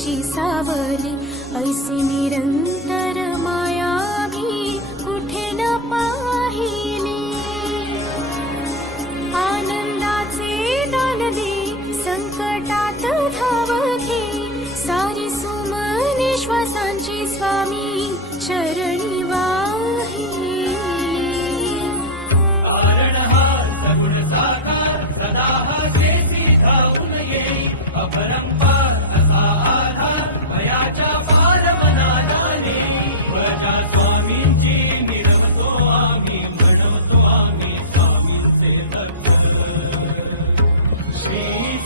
स्वामींची सावली, ऐसी निरंतर माया मी कुठे न पाहिली. आनंदाचे दान दे, संकटात धाव घे, सारी सुमने श्वासांची स्वामी चरणी वाहिली. अपरंपार असा आधार भयाच्या पार मना जाणे. वजा स्वामींची मिळवतो आम्ही, म्हणवतो आम्ही स्वामींचे सत्य. श्री